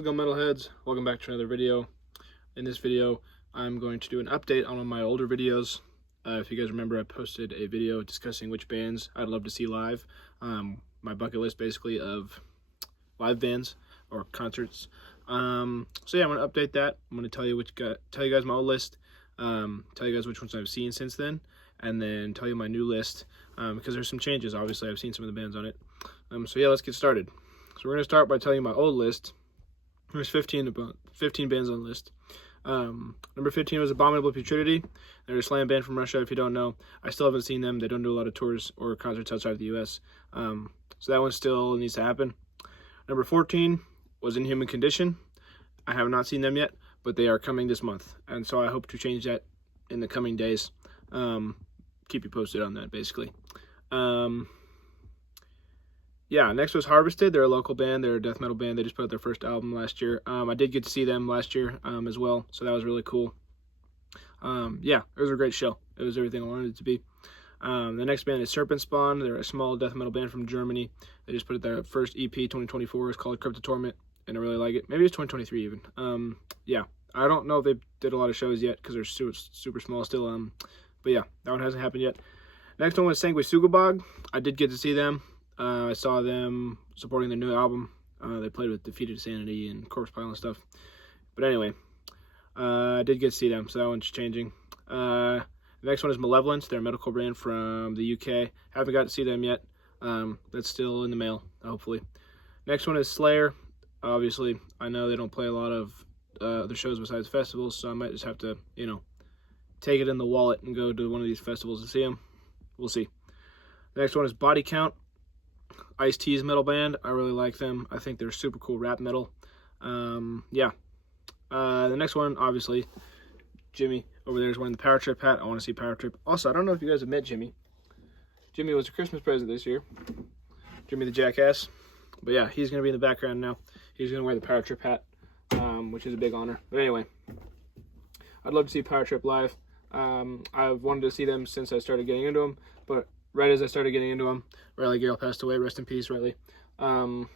How's it going, metalheads? Welcome back to another video. In this video, I'm going to do an update on one of my older videos. If you guys remember, I posted a video discussing which bands I'd love to see live. My bucket list, basically, of live bands or concerts. So yeah, I'm going to update that. I'm going to tell you guys my old list, tell you guys which ones I've seen since then, and then tell you my new list, because there's some changes. Obviously, I've seen some of the bands on it. So yeah, let's get started. So we're going to start by telling you my old list. There's 15 bands on the list. Number 15 was Abominable Putridity. They're a slam band from Russia, if you don't know. I still haven't seen them. They don't do a lot of tours or concerts outside of the U.S. So that one still needs to happen. Number 14 was Inhuman Condition. I have not seen them yet, but they are coming this month. And so I hope to change that in the coming days. Keep you posted on that, basically. Yeah, next was Harvested. They're a local band. They're a death metal band. They just put out their first album last year. I did get to see them last year as well, so that was really cool. Yeah, it was a great show. It was everything I wanted it to be. The next band is Serpent Spawn. They're a small death metal band from Germany. They just put out their first EP, 2024. It's called Crypto Torment, and I really like it. Maybe it's 2023 even. Yeah, I don't know if they did a lot of shows yet because they're super small still. But yeah, that one hasn't happened yet. Next one was Sanguisugabogg. I did get to see them. I saw them supporting their new album. They played with Defeated Sanity and Corpse Pile and stuff. But anyway, I did get to see them, so that one's changing. The next one is Malevolence. They're a metalcore band from the UK. Haven't got to see them yet. That's still in the mail, hopefully. Next one is Slayer. Obviously, I know they don't play a lot of other shows besides festivals, so I might just have to, take it in the wallet and go to one of these festivals to see them. We'll see. The next one is Body Count. Ice-T's metal band. I really like them. I think they're super cool rap metal. Yeah. The next one, obviously, Jimmy over there is wearing the Power Trip hat. I want to see Power Trip. Also, I don't know if you guys have met Jimmy. Jimmy was a Christmas present this year. Jimmy the Jackass. But yeah, he's going to be in the background now. He's going to wear the Power Trip hat, which is a big honor. But anyway, I'd love to see Power Trip live. I've wanted to see them since I started getting into them, but right as I started getting into them, Riley Gale passed away. Rest in peace, Riley. That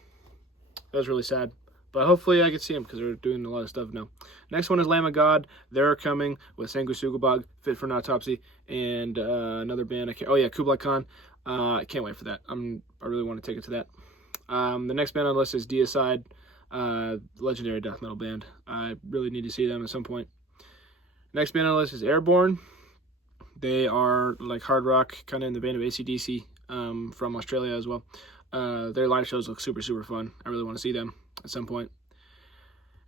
was really sad. But hopefully I can see them because they're doing a lot of stuff now. Next one is Lamb of God. They're coming with Sanguisugabogg, Fit for an Autopsy, and another band. Kublai Khan. I can't wait for that. I really want to take it to that. The next band on the list is Deicide, legendary death metal band. I really need to see them at some point. Next band on the list is Airborne. They are like hard rock, kind of in the vein of AC/DC, from Australia as well. Their live shows look super fun. I really want to see them at some point.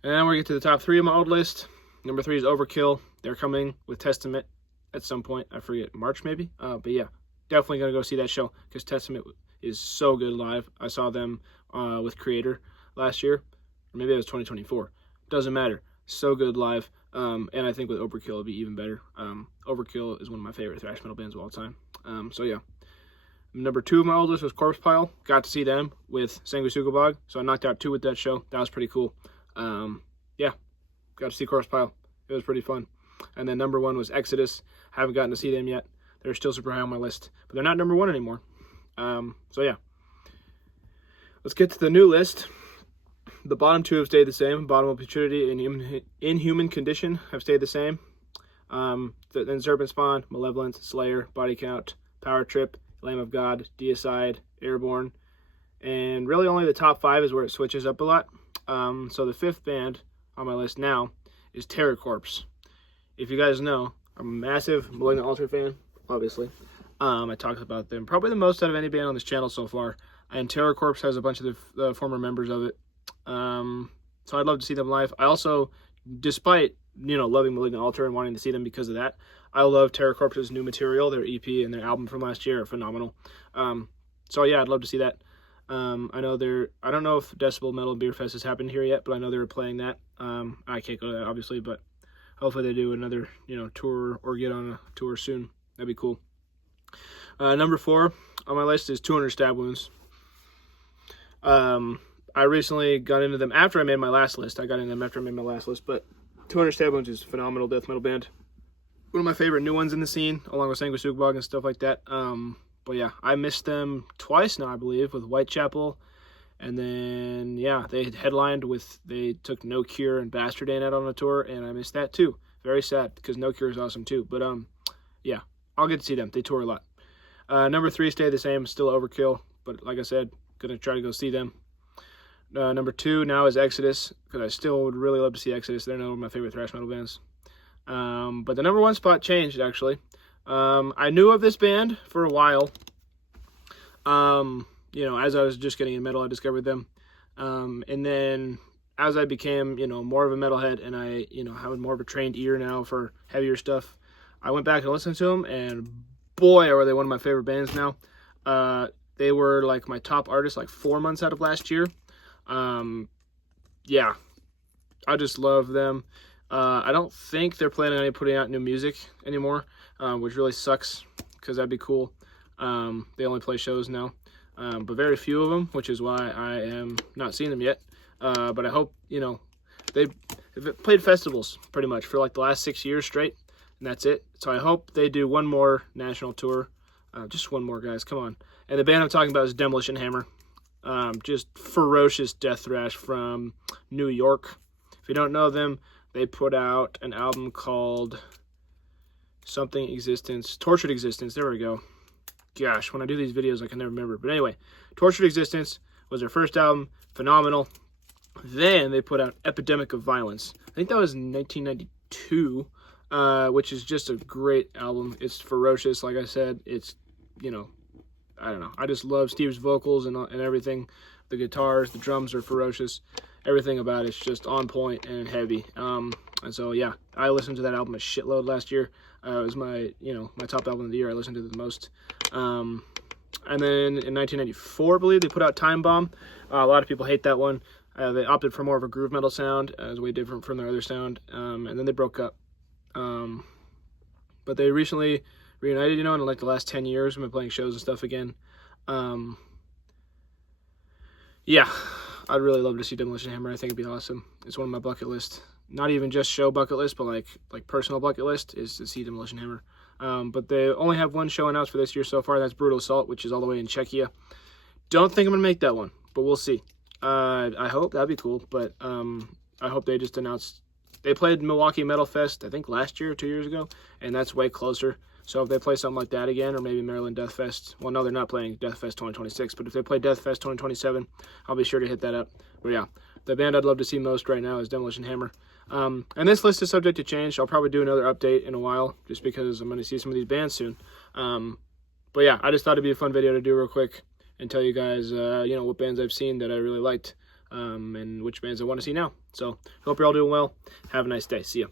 And then we get to the top 3 of my old list. Number 3 is Overkill. They're coming with Testament at some point. I forget, March maybe? But yeah, definitely going to go see that show because Testament is so good live. I saw them with Creator last year. Or maybe it was 2024. Doesn't matter. So good live. And I think with Overkill it'll be even better. Overkill is one of my favorite thrash metal bands of all time. So yeah. Number 2 of my old list was Corpse Pile. Got to see them with Sanguisugabogg. So I knocked out 2 with that show. That was pretty cool. Yeah. Got to see Corpse Pile. It was pretty fun. And then number 1 was Exodus. Haven't gotten to see them yet. They're still super high on my list. But they're not number 1 anymore. So yeah. Let's get to the new list. The bottom 2 have stayed the same. Abominable Putridity and Inhuman Condition have stayed the same. Then Serpent Spawn, Malevolence, Slayer, Body Count, Power Trip, Lamb of God, Deicide, Airborne. And really only the top 5 is where it switches up a lot. So the 5th band on my list now is Terror Corpse. If you guys know, I'm a massive Malignant Altar fan, obviously. I talked about them probably the most out of any band on this channel so far. And Terror Corpse has a bunch of the former members of it. So I'd love to see them live. I also, despite, loving Malignant Altar and wanting to see them because of that, I love Terror Corpse's new material. Their EP and their album from last year are phenomenal. So yeah, I'd love to see that. I don't know if Decibel Metal Beer Fest has happened here yet, but I know they were playing that. I can't go to that, obviously, but hopefully they do another, tour or get on a tour soon. That'd be cool. Number 4 on my list is 200 Stab Wounds. I recently got into them after I made my last list. But 200 Stab Wounds is a phenomenal death metal band. One of my favorite new ones in the scene, along with Sanguisugabogg and stuff like that. But yeah, I missed them twice now, I believe, with Whitechapel And then, yeah, they headlined with, they took No Cure and Bastardane out on a tour, and I missed that too. Very sad, because No Cure is awesome too. But, yeah, I'll get to see them. They tour a lot. Number 3 stayed the same, still Overkill, but like I said, gonna try to go see them. Number 2 now is Exodus, because I still would really love to see Exodus. They're one of my favorite thrash metal bands. But the number 1 spot changed, actually. I knew of this band for a while. You know, as I was just getting in metal, I discovered them. And then as I became, you know, more of a metalhead, and I, you know, have more of a trained ear now for heavier stuff, I went back and listened to them, and boy, are they one of my favorite bands now. They were like my top artist like 4 months out of last year. Yeah, I just love them. I don't think they're planning on putting out new music anymore, which really sucks, because that'd be cool. They only play shows now, but very few of them, which is why I am not seeing them yet. But I hope, you know, they've played festivals pretty much for like the last 6 years straight, and that's it. So I hope they do one more national tour. Just one more, guys, come on. And the band I'm talking about is Demolition Hammer. Just ferocious death thrash from New York. If you don't know them, they put out an album called something Existence, Tortured Existence. There we go. Gosh, when I do these videos, I can never remember. But anyway, Tortured Existence was their first album. Phenomenal. Then they put out Epidemic of Violence. I think that was in 1992, which is just a great album. It's ferocious, like I said. It's, you know, I don't know. I just love Steve's vocals and everything. The guitars, the drums are ferocious. Everything about it's just on point and heavy. And so, yeah, I listened to that album a shitload last year. It was my, you know, my top album of the year. I listened to it the most. And then in 1994, I believe, they put out Time Bomb. A lot of people hate that one. They opted for more of a groove metal sound. It was way different from their other sound. And then they broke up. But they recently reunited, you know, in like the last 10 years. We've been playing shows and stuff again. Yeah, I'd really love to see Demolition Hammer. I think it'd be awesome. It's one of my bucket list. Not even just show bucket list, but like personal bucket list is to see Demolition Hammer. But they only have one show announced for this year so far. That's Brutal Assault, which is all the way in Czechia. Don't think I'm going to make that one, but we'll see. I hope. That'd be cool. But I hope they just announced. They played Milwaukee Metal Fest, I think, last year or 2 years ago, and that's way closer. So if they play something like that again, or maybe Maryland Death Fest. Well, no, they're not playing Death Fest 2026, but if they play Death Fest 2027, I'll be sure to hit that up. But yeah, the band I'd love to see most right now is Demolition Hammer. And this list is subject to change. I'll probably do another update in a while, just because I'm going to see some of these bands soon. But yeah, I just thought it'd be a fun video to do real quick and tell you guys, you know, what bands I've seen that I really liked, and which bands I want to see now. So, hope you're all doing well. Have a nice day. See ya.